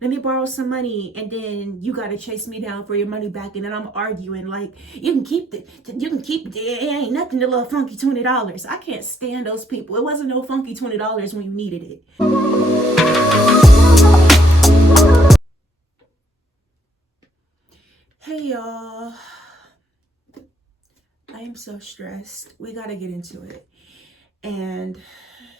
let me borrow some money, and then you got to chase me down for your money back, and then I'm arguing like, it ain't nothing, the little funky $20. I can't stand those people. It wasn't no funky $20 when you needed it. Hey y'all, I am so stressed. We got to get into it. And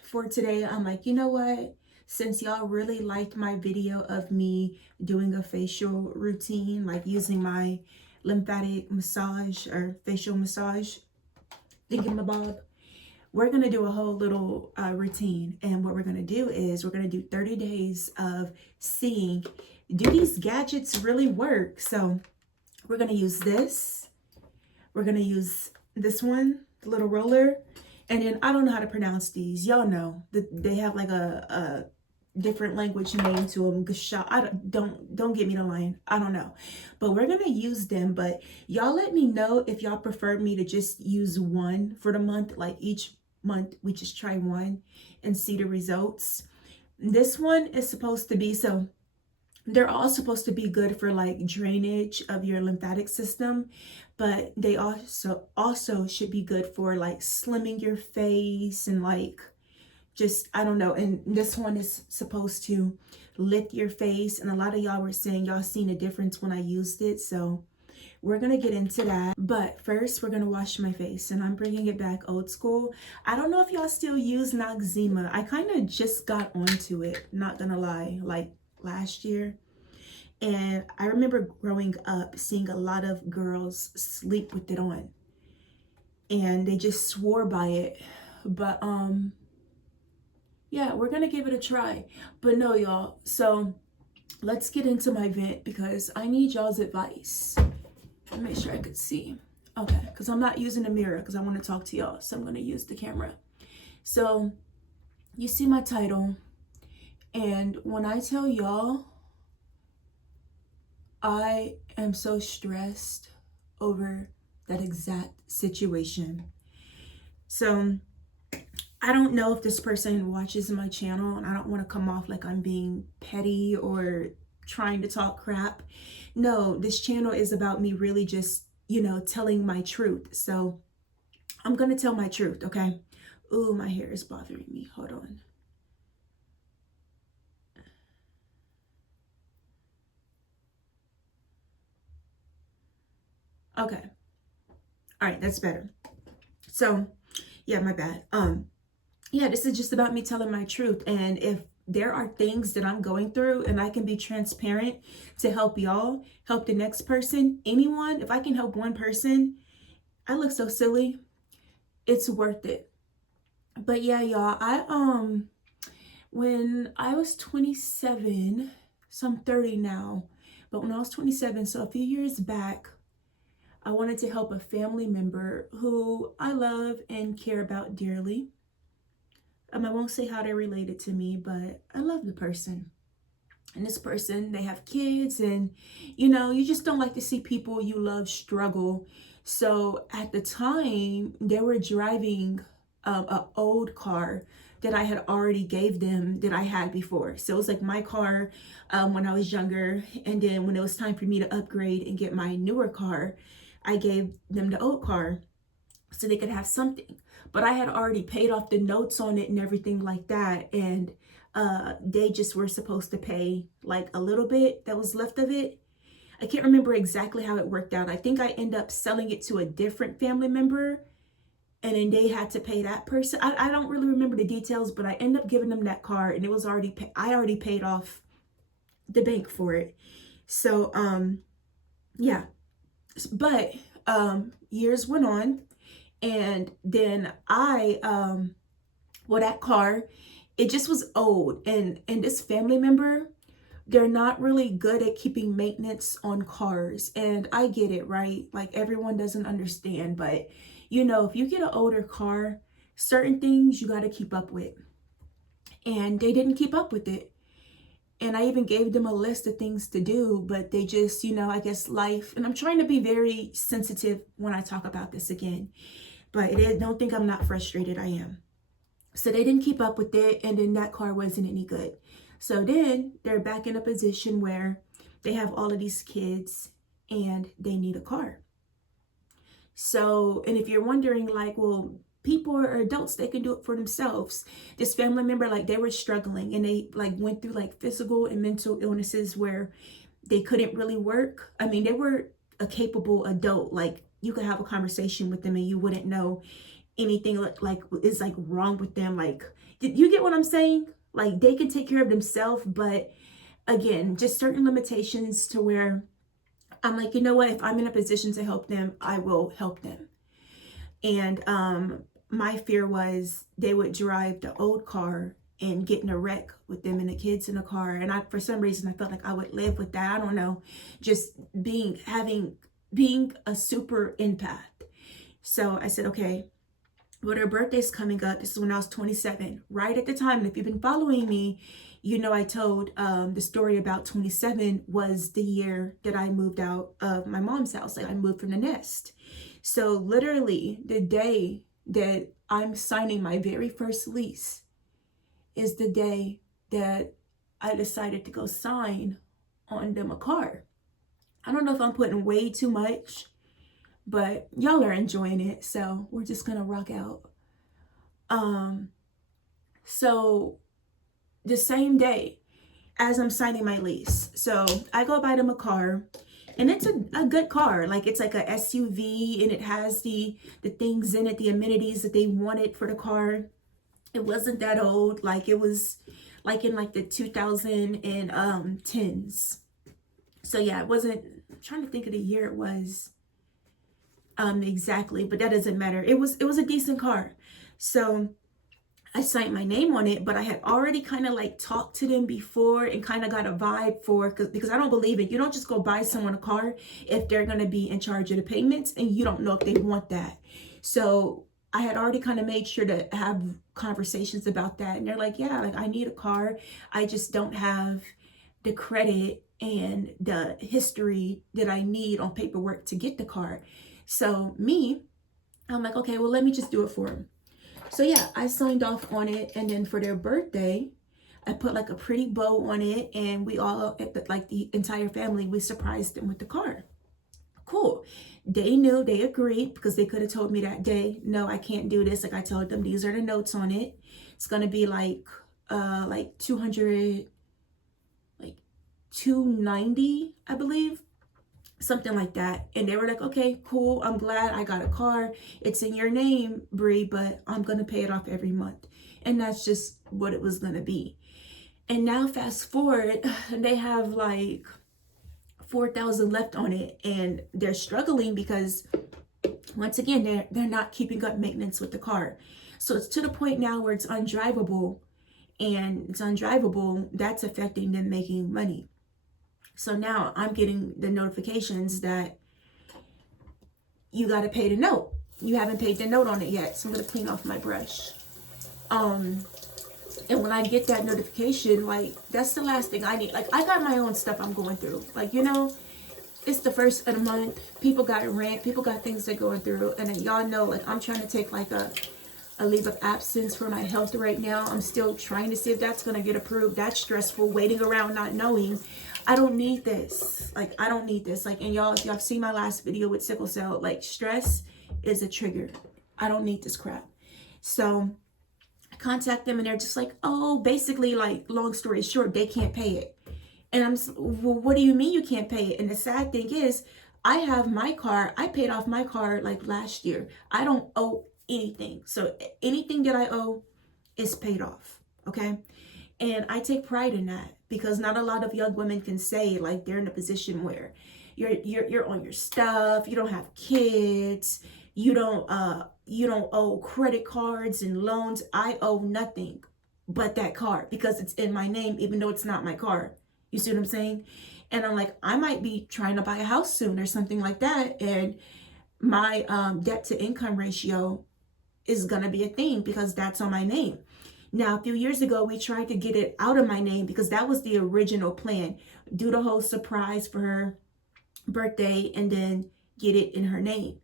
for today, I'm like, you know what? Since y'all really liked my video of me doing a facial routine, like using my lymphatic massage or facial massage thingamabob, we're going to do a whole little routine. And what we're going to do is we're going to do 30 days of seeing, do these gadgets really work? So we're going to use this. We're going to use this one, the little roller. And then I don't know how to pronounce these. Y'all know that they have like a different language name to them. Don't get me to lying. I don't know. But we're going to use them. But y'all let me know if y'all prefer me to just use one for the month. Like each month we just try one and see the results. This one is supposed to be, so they're all supposed to be good for like drainage of your lymphatic system, but they also should be good for like slimming your face and like just, I don't know. And this one is supposed to lift your face, and a lot of y'all were saying y'all seen a difference when I used it, so we're gonna get into that. But first we're gonna wash my face, and I'm bringing it back old school. I don't know if y'all still use Noxzema. I kind of just got onto it, not gonna lie, like last year. And I remember growing up seeing a lot of girls sleep with it on, and they just swore by it. But yeah, we're gonna give it a try. But no, y'all, so let's get into my vent because I need y'all's advice. Let me make sure I could see. Okay, because I'm not using a mirror because I want to talk to y'all, so I'm gonna use the camera. So you see my title, and when I tell y'all I am so stressed over that exact situation. So I don't know if this person watches my channel, and I don't want to come off like I'm being petty or trying to talk crap. No, this channel is about me really just, telling my truth. So I'm going to tell my truth, okay? Ooh, my hair is bothering me. Hold on. Okay. All right, that's better. So, yeah, my bad. Yeah, this is just about me telling my truth. And if there are things that I'm going through and I can be transparent to help y'all, help the next person, anyone, if I can help one person, I look so silly. It's worth it. But yeah, y'all, when I was 27, so I'm 30 now, but when I was 27, so a few years back, I wanted to help a family member who I love and care about dearly. I won't say how they're related to me, but I love the person. And this person, they have kids, and you just don't like to see people you love struggle. So at the time, they were driving an old car that I had already gave them that I had before. So it was like my car when I was younger, and then when it was time for me to upgrade and get my newer car, I gave them the old car so they could have something. But I had already paid off the notes on it and everything like that, and they just were supposed to pay like a little bit that was left of it. I can't remember exactly how it worked out. I think I ended up selling it to a different family member, and then they had to pay that person. I don't really remember the details, but I ended up giving them that car, and it was already I already paid off the bank for it. So yeah, but years went on, and then that car, it just was old, and this family member, they're not really good at keeping maintenance on cars. And I get it, right? Like everyone doesn't understand, but if you get an older car, certain things you got to keep up with, and they didn't keep up with it. And I even gave them a list of things to do, but they just, I guess life, and I'm trying to be very sensitive when I talk about this again, but don't think I'm not frustrated. I am. So they didn't keep up with it, and then that car wasn't any good. So then they're back in a position where they have all of these kids and they need a car. So, and if you're wondering, like, well, people are adults, they can do it for themselves. This family member, like, they were struggling and they like went through like physical and mental illnesses where they couldn't really work. I mean, they were a capable adult. Like, you could have a conversation with them and you wouldn't know anything like is like wrong with them. Like, you get what I'm saying? Like, they can take care of themselves, but again, just certain limitations to where I'm like, you know what, if I'm in a position to help them, I will help them. And my fear was they would drive the old car and get in a wreck with them and the kids in the car. And I, for some reason, I felt like I would live with that. I don't know, just being a super empath. So I said, okay, well, their birthday's coming up. This is when I was 27, right at the time. And if you've been following me, you know, I told the story about 27 was the year that I moved out of my mom's house. Like, I moved from the nest. So literally the day that I'm signing my very first lease is the day that I decided to go sign on them a car. I don't know if I'm putting way too much, but y'all are enjoying it. So we're just going to rock out. So the same day as I'm signing my lease, so I go buy them a car, and it's a good car. Like, it's like a SUV, and it has the things in it, the amenities that they wanted for the car. It wasn't that old. Like, it was like in like the 2010s. So yeah, it wasn't, I'm trying to think of the year it was exactly, but that doesn't matter. It was a decent car. So I signed my name on it, but I had already kind of like talked to them before and kind of got a vibe for, because I don't believe it. You don't just go buy someone a car if they're going to be in charge of the payments and you don't know if they want that. So I had already kind of made sure to have conversations about that. And they're like, yeah, like, I need a car. I just don't have the credit and the history that I need on paperwork to get the car. So I'm like, okay, well, let me just do it for them. So yeah, I signed off on it, and then for their birthday, I put like a pretty bow on it, and we all, like the entire family, we surprised them with the car. Cool. They knew, they agreed, because they could have told me that day, no, I can't do this. Like, I told them, these are the notes on it. It's gonna be like 200, like 290, I believe. Something like that. And they were like, okay, cool, I'm glad I got a car. It's in your name, Bree, but I'm gonna pay it off every month. And that's just what it was gonna be. And now fast forward, they have like 4,000 left on it, and they're struggling because once again, they're not keeping up maintenance with the car. So it's to the point now where it's undrivable, and that's affecting them making money. So now I'm getting the notifications that you got to pay the note. You haven't paid the note on it yet. So I'm going to clean off my brush. And when I get that notification, like, that's the last thing I need. Like, I got my own stuff I'm going through. Like, you know, it's the first of the month. People got rent. People got things they're going through. And then y'all know, like, I'm trying to take like a leave of absence for my health right now. I'm still trying to see if that's going to get approved. That's stressful, waiting around, not knowing. I don't need this. Like, I don't need this. Like, and y'all, if y'all have seen my last video with sickle cell, like, stress is a trigger. I don't need this crap. So I contact them, and they're just like, oh, basically, like, long story short, they can't pay it. And I'm just, well, what do you mean you can't pay it? And the sad thing is, I have my car. I paid off my car like last year. I don't owe anything. So anything that I owe is paid off. Okay. And I take pride in that, because not a lot of young women can say like they're in a position where you're on your stuff, you don't have kids, you don't owe credit cards and loans. I owe nothing but that car, because it's in my name, even though it's not my car. You see what I'm saying? And I'm like, I might be trying to buy a house soon or something like that, and my debt to income ratio is gonna be a thing because that's on my name. Now, a few years ago, we tried to get it out of my name, because that was the original plan. Do the whole surprise for her birthday and then get it in her name.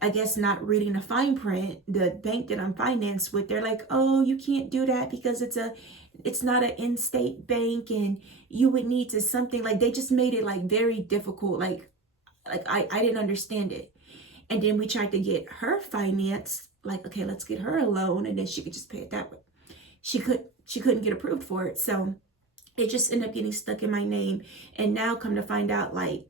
I guess not reading the fine print, the bank that I'm financed with, they're like, oh, you can't do that because it's a it's not an in-state bank, and you would need to something like, they just made it like very difficult. Like I didn't understand it. And then we tried to get her financed, like, okay, let's get her a loan and then she could just pay it that way. She couldn't get approved for it. So it just ended up getting stuck in my name. And now come to find out, like,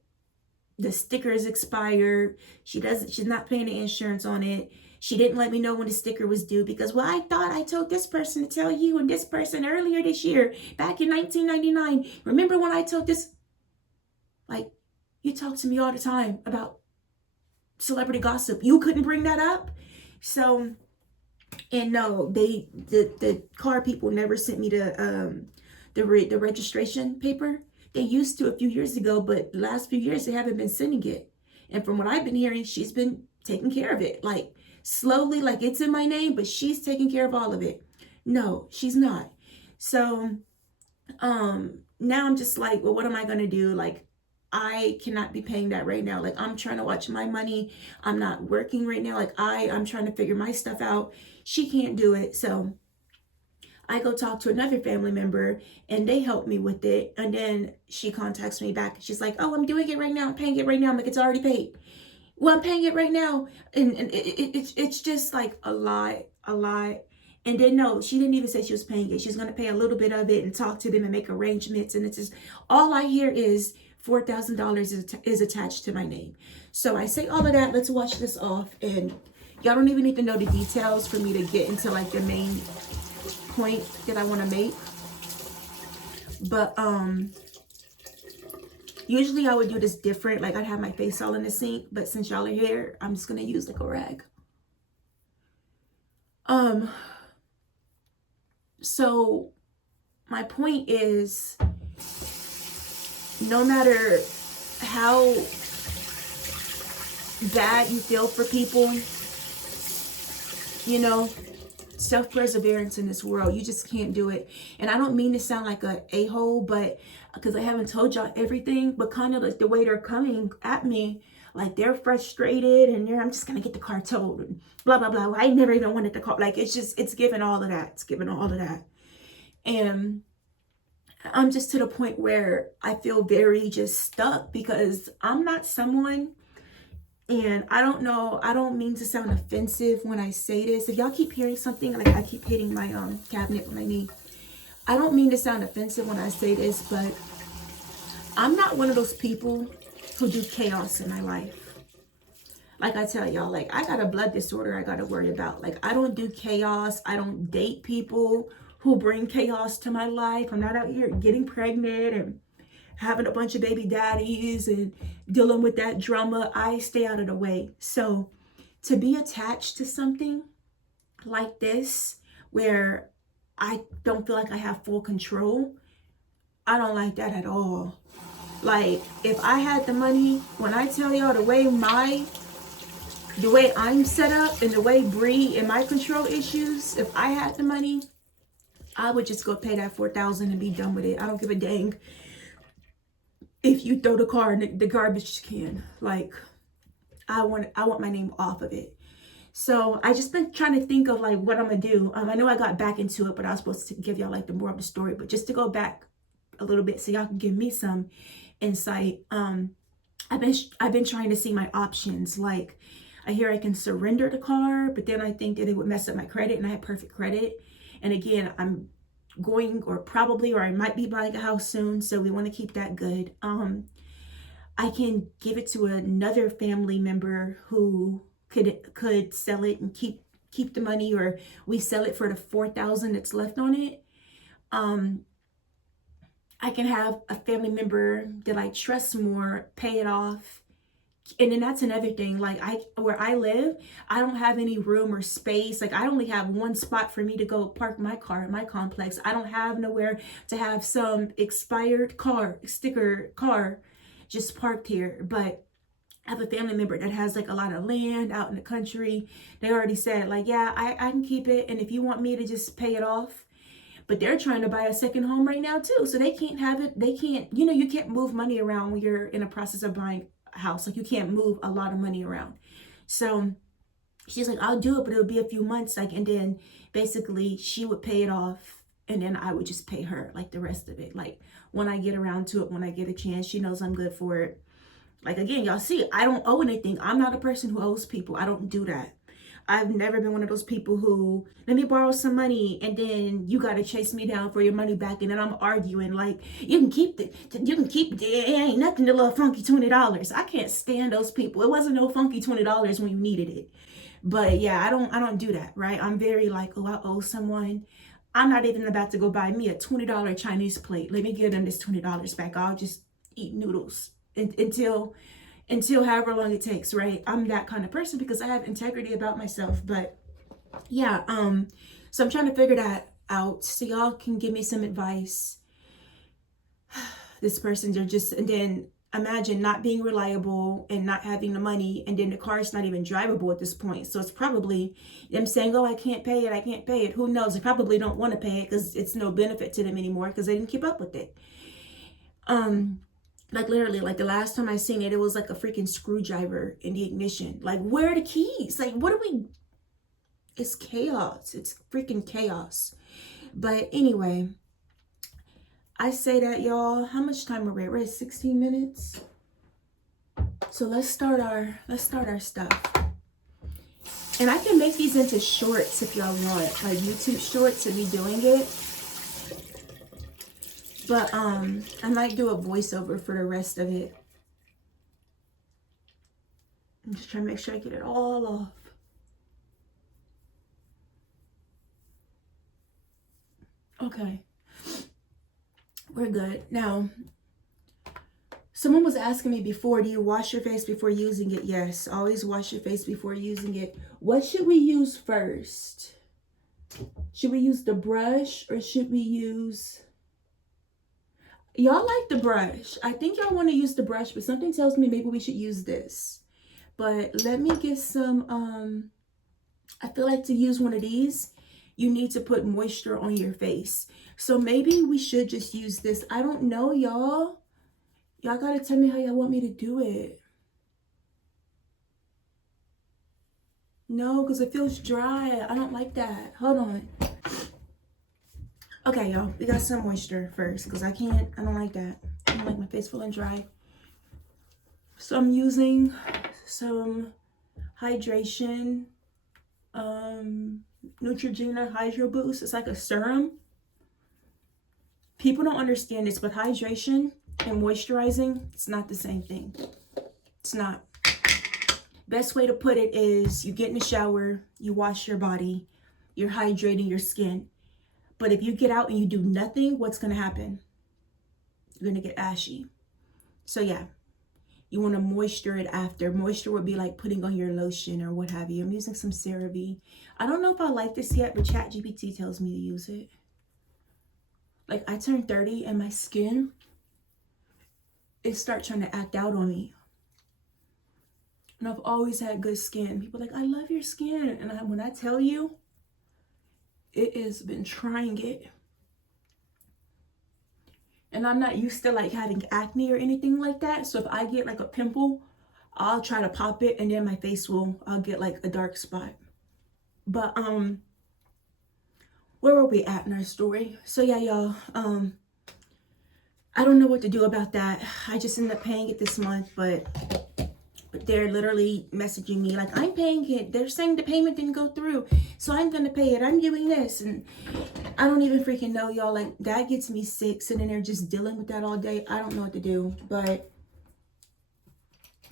the sticker is expired. She's not paying the insurance on it. She didn't let me know when the sticker was due because, well, I thought I told this person to tell you and this person earlier this year, back in 1999. Remember when I told this? Like, you talk to me all the time about celebrity gossip. You couldn't bring that up? So, and no, the car people never sent me the registration paper. They used to a few years ago, but the last few years they haven't been sending it. And from what I've been hearing, she's been taking care of it. Like, slowly, like, it's in my name, but she's taking care of all of it. No, she's not. So, now I'm just like, well, what am I going to do? Like, I cannot be paying that right now. Like, I'm trying to watch my money. I'm not working right now. Like, I'm trying to figure my stuff out. She can't do it. So I go talk to another family member and they help me with it. And then she contacts me back. She's like, oh, I'm doing it right now. I'm paying it right now. I'm like, it's already paid. Well, I'm paying it right now. And it's just like a lie. And then no, she didn't even say she was paying it. She's going to pay a little bit of it and talk to them and make arrangements. And it's just, all I hear is $4,000 is attached to my name. So I say all of that. Let's wash this off. And y'all don't even need to know the details for me to get into like the main point that I want to make. But usually I would do this different. Like, I'd have my face all in the sink. But since y'all are here, I'm just going to use like a rag. So my point is, no matter how bad you feel for people, you know, self-perseverance in this world, you just can't do it. And I don't mean to sound like a a-hole, but because I haven't told y'all everything, but kind of like the way they're coming at me, like they're frustrated and I'm just gonna get the car towed and blah blah blah. I never even wanted the car. Like, it's giving all of that. It's giving all of that. And I'm just to the point where I feel very just stuck because I'm not someone, and I don't know, I don't mean to sound offensive when I say this. If y'all keep hearing something, like I keep hitting my cabinet with my knee. I don't mean to sound offensive when I say this, but I'm not one of those people who do chaos in my life. Like I tell y'all, like, I got a blood disorder I got to worry about. Like, I don't do chaos. I don't date people who bring chaos to my life. I'm not out here getting pregnant and having a bunch of baby daddies and dealing with that drama. I stay out of the way. So to be attached to something like this, where I don't feel like I have full control, I don't like that at all. Like, if I had the money, when I tell y'all the way I'm set up and the way Bree and my control issues, if I had the money, I would just go pay that $4,000 and be done with it. I don't give a dang if you throw the car in the garbage can. Like, I want my name off of it. So I just been trying to think of like what I'm gonna do. I know I got back into it, but I was supposed to give y'all like the moral of the story. But just to go back a little bit so y'all can give me some insight. I've been trying to see my options. Like, I hear I can surrender the car, but then I think that it would mess up my credit, and I have perfect credit. And again, I'm going or I might be buying a house soon, so we want to keep that good. I can give it to another family member who could sell it and keep the money, or we sell it for the $4,000 that's left on it. I can have a family member that I trust more pay it off. And then that's another thing. Like, where I live, I don't have any room or space. Like, I only have one spot for me to go park my car in my complex. I don't have nowhere to have some expired sticker car just parked here. But I have a family member that has like a lot of land out in the country. They already said like, yeah, I can keep it. And if you want me to just pay it off. But they're trying to buy a second home right now too. So they can't have it. They can't, you can't move money around when you're in a process of buying a house. Like, you can't move a lot of money around. So she's like, I'll do it, but it'll be a few months. Like, and then basically she would pay it off and then I would just pay her like the rest of it. Like when I get around to it, when I get a chance, she knows I'm good for it. Like again, y'all see, I don't owe anything. I'm not a person who owes people. I don't do that. I've never been one of those people who, let me borrow some money and then you got to chase me down for your money back, and then I'm arguing like, you can keep it, ain't nothing, the little funky $20. I can't stand those people. It wasn't no funky $20 when you needed it. But yeah, I don't do that, right? I'm very like, oh, I owe someone. I'm not even about to go buy me a $20 Chinese plate. Let me give them this $20 back. I'll just eat noodles until however long it takes, right? I'm that kind of person because I have integrity about myself. But yeah, so I'm trying to figure that out so y'all can give me some advice. This person's are just, and then imagine not being reliable and not having the money, and then the car is not even drivable at this point. So it's probably them saying, oh, I can't pay it. Who knows? They probably don't want to pay it because it's no benefit to them anymore because they didn't keep up with it. Like literally, like the last time I seen it, it was like a freaking screwdriver in the ignition. Like, where are the keys? Like, what are we? It's chaos. It's freaking chaos. But anyway, I say that, y'all. How much time are we at? We're at 16 minutes. So let's start our stuff. And I can make these into shorts if y'all want, like YouTube shorts of me doing it. But I might do a voiceover for the rest of it. I'm just trying to make sure I get it all off. Okay. We're good. Now, someone was asking me before, do you wash your face before using it? Yes, always wash your face before using it. What should we use first? Should we use the brush or should we use... Y'all like the brush. I think y'all want to use the brush, but something tells me maybe we should use this. But let me get some, I feel like to use one of these, you need to put moisture on your face. So maybe we should just use this. I don't know, y'all. Y'all got to tell me how y'all want me to do it. No, because it feels dry. I don't like that. Hold on. Okay, y'all, we got some moisture first because I don't like that. I don't like my face feeling dry. So I'm using some hydration, Neutrogena Hydro Boost. It's like a serum. People don't understand this, but hydration and moisturizing, it's not the same thing. It's not. Best way to put it is you get in the shower, you wash your body, you're hydrating your skin. But if you get out and you do nothing, what's going to happen? You're going to get ashy. So yeah, you want to moisture it after. Moisture would be like putting on your lotion or what have you. I'm using some CeraVe. I don't know if I like this yet, but ChatGPT tells me to use it. Like I turned 30 and my skin, it starts trying to act out on me. And I've always had good skin. People are like, I love your skin. And when I tell you, it has been trying it. And I'm not used to like having acne or anything like that. So if I get like a pimple, I'll try to pop it and then my face I'll get like a dark spot. But where were we at in our story? So yeah, y'all, I don't know what to do about that. I just ended up paying it this month, but they're literally messaging me like, I'm paying it. They're saying the payment didn't go through, so I'm gonna pay it. I'm doing this, and I don't even freaking know, y'all. Like that gets me sick sitting there just dealing with that all day. I don't know what to do, but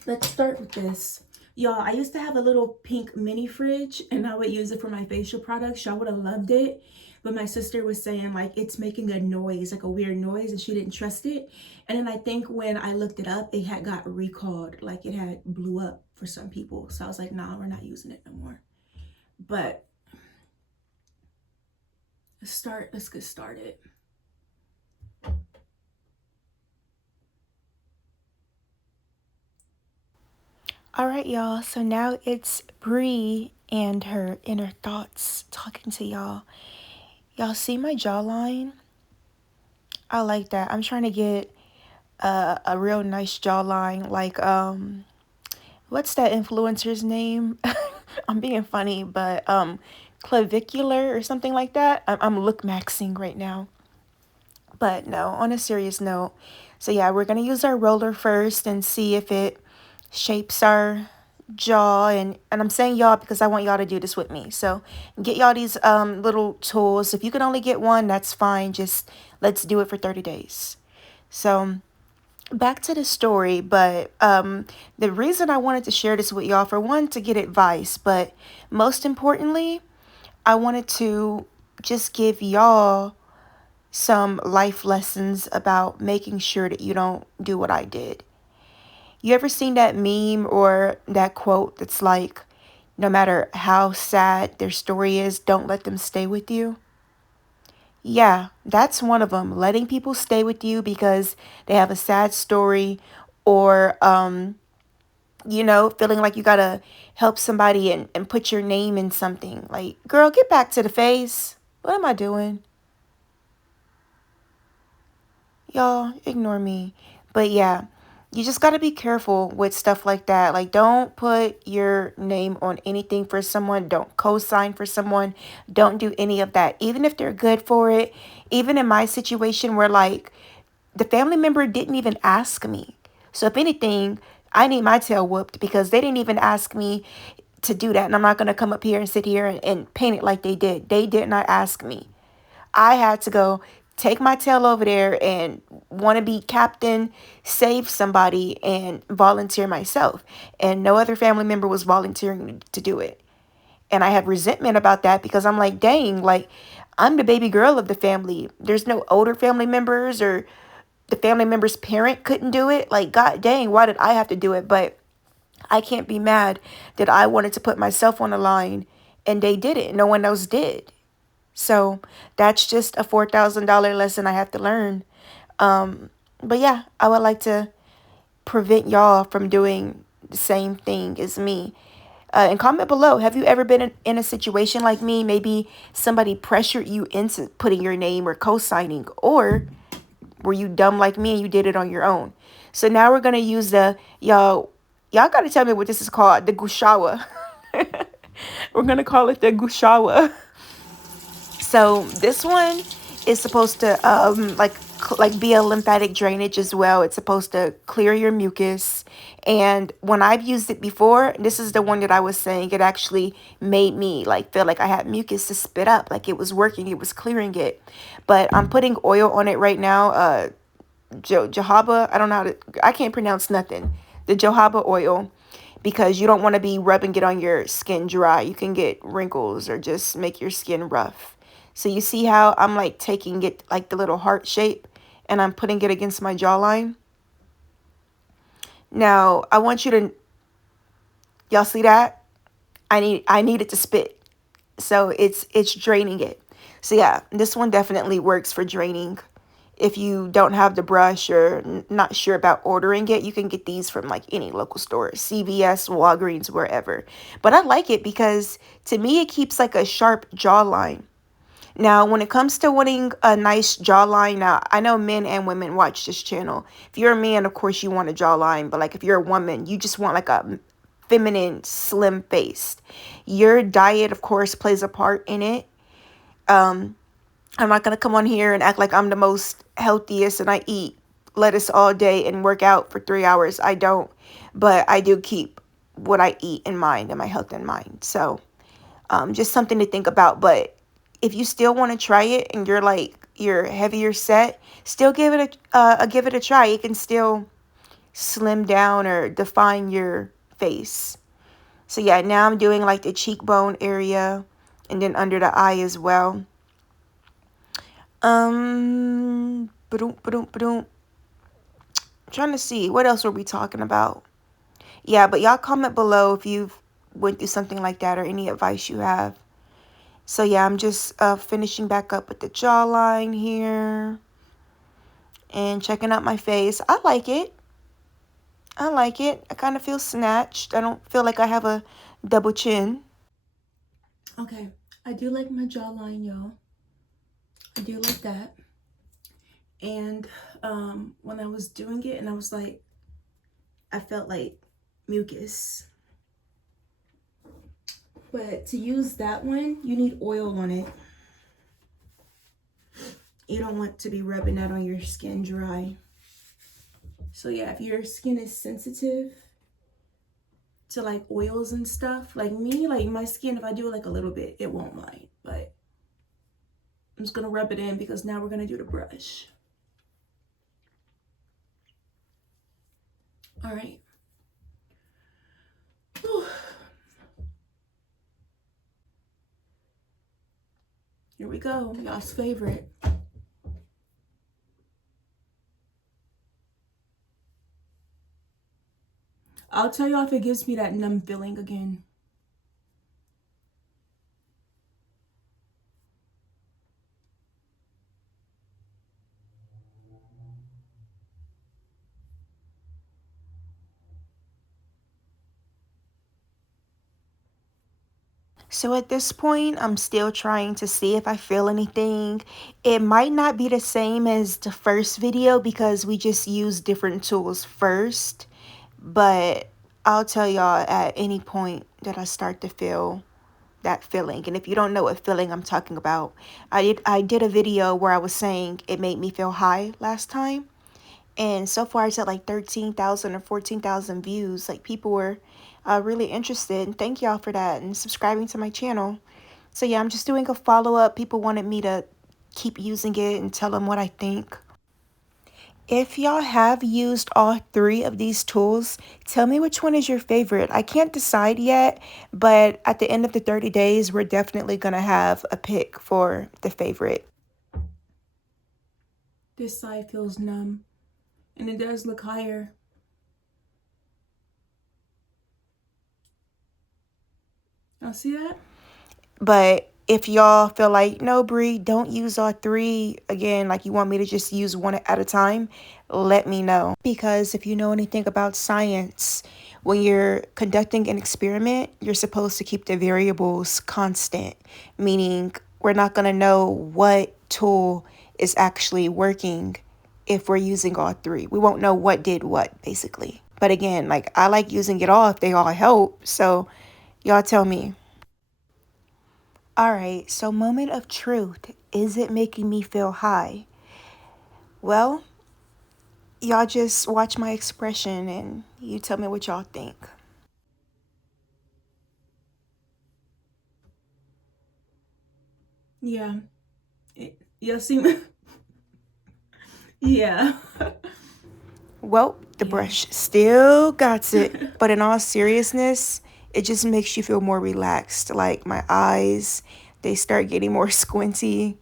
let's start with this. Y'all, I used to have a little pink mini fridge and I would use it for my facial products. Y'all would have loved it. But my sister was saying like it's making a noise, like a weird noise, and she didn't trust it. And then I think when I looked it up, it had got recalled, like it had blew up for some people. So I was like, nah, we're not using it no more. But let's get started. All right, y'all. So now it's Bree and her inner thoughts talking to y'all. Y'all see my jawline? I like that. I'm trying to get a real nice jawline. Like, what's that influencer's name? I'm being funny, but clavicular or something like that. I'm look maxing right now. But no, on a serious note. So yeah, we're going to use our roller first and see if it shapes our jaw. And I'm saying y'all because I want y'all to do this with me. So get y'all these little tools. If you can only get one, that's fine. Just let's do it for 30 days. So back to the story, but the reason I wanted to share this with y'all, for one, to get advice, but most importantly, I wanted to just give y'all some life lessons about making sure that you don't do what I did. You ever seen that meme or that quote that's like, no matter how sad their story is, don't let them stay with you? Yeah, that's one of them. Letting people stay with you because they have a sad story, or feeling like you gotta help somebody and put your name in something. Like, girl, get back to the face. What am I doing? Y'all, ignore me. But yeah, you just gotta be careful with stuff like that. Like, don't put your name on anything for someone. Don't co-sign for someone. Don't do any of that. Even if they're good for it. Even in my situation where, like, the family member didn't even ask me. So if anything, I need my tail whooped because they didn't even ask me to do that. And I'm not going to come up here and sit here and paint it like they did. They did not ask me. I had to go take my tail over there and want to be captain, save somebody, and volunteer myself. And no other family member was volunteering to do it. And I had resentment about that because I'm like, dang, like, I'm the baby girl of the family. There's no older family members, or the family member's parent couldn't do it. Like, god dang, why did I have to do it? But I can't be mad that I wanted to put myself on the line and they did it. No one else did. So that's just a $4,000 lesson I have to learn. But yeah, I would like to prevent y'all from doing the same thing as me. And comment below, have you ever been in a situation like me? Maybe somebody pressured you into putting your name or co-signing, or were you dumb like me and you did it on your own? So now we're going to use y'all got to tell me what this is called, the gushawa. We're going to call it the gushawa. So this one is supposed to like be a lymphatic drainage as well. It's supposed to clear your mucus. And when I've used it before, this is the one that I was saying, it actually made me like feel like I had mucus to spit up, like it was working, it was clearing it. But I'm putting oil on it right now. Jojoba, I don't know I can't pronounce nothing. The jojoba oil, because you don't want to be rubbing it on your skin dry. You can get wrinkles or just make your skin rough. So you see how I'm like taking it like the little heart shape and I'm putting it against my jawline. Now, I want you to, y'all see that? I need it to spit. So it's draining it. So yeah, this one definitely works for draining. If you don't have the brush or not sure about ordering it, you can get these from like any local store, CVS, Walgreens, wherever. But I like it because to me, it keeps like a sharp jawline. Now, when it comes to wanting a nice jawline, now I know men and women watch this channel. If you're a man, of course, you want a jawline. But like if you're a woman, you just want like a feminine, slim face. Your diet, of course, plays a part in it. I'm not going to come on here and act like I'm the most healthiest and I eat lettuce all day and work out for 3 hours. I don't. But I do keep what I eat in mind and my health in mind. So just something to think about. But if you still want to try it and you're heavier set, still give it a try. It can still slim down or define your face. So yeah, now I'm doing like the cheekbone area and then under the eye as well. Ba-doom. Trying to see what else were we talking about. Yeah, but y'all comment below if you've went through something like that or any advice you have. So yeah, I'm just finishing back up with the jawline here and checking out my face. I like it. I kind of feel snatched. I don't feel like I have a double chin. Okay, I do like my jawline, y'all. I do like that. And when I was doing it and I was like, I felt like mucus. But to use that one, you need oil on it. You don't want to be rubbing that on your skin dry. So yeah, if your skin is sensitive to like oils and stuff, like me, like my skin, if I do it like a little bit, it won't mind. But I'm just gonna rub it in because now we're gonna do the brush. All right. Whew. Here we go, y'all's favorite. I'll tell y'all if it gives me that numb feeling again. So at this point, I'm still trying to see if I feel anything. It might not be the same as the first video because we just used different tools first. But I'll tell y'all at any point that I start to feel that feeling. And if you don't know what feeling I'm talking about, I did a video where I was saying it made me feel high last time. And so far it's at like 13,000 or 14,000 views. Like people were really interested. And thank y'all for that and subscribing to my channel. So yeah, I'm just doing a follow-up. People wanted me to keep using it and tell them what I think. If y'all have used all three of these tools, tell me which one is your favorite. I can't decide yet, but at the end of the 30 days, we're definitely going to have a pick for the favorite. This side feels numb, and it does look higher. Y'all see that? But if y'all feel like, no, Bree, don't use all three again, like you want me to just use one at a time, let me know. Because if you know anything about science, when you're conducting an experiment, you're supposed to keep the variables constant, meaning we're not going to know what tool is actually working if we're using all three. We won't know what did what, basically. But again, like I like using it all if they all help. So y'all tell me. All right, so moment of truth. Is it making me feel high? Well, y'all just watch my expression and you tell me what y'all think. Yeah, y'all see me? Yeah. Well, the brush still got it, but in all seriousness, it just makes you feel more relaxed. Like my eyes, they start getting more squinty,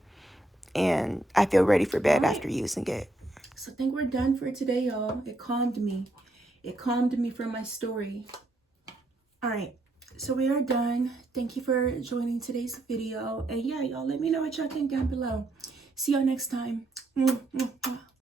and I feel ready for bed after using it. So I think we're done for today, y'all. It calmed me. It calmed me from my story. All right, so we are done. Thank you for joining today's video. And yeah, y'all let me know what y'all think down below. See y'all next time.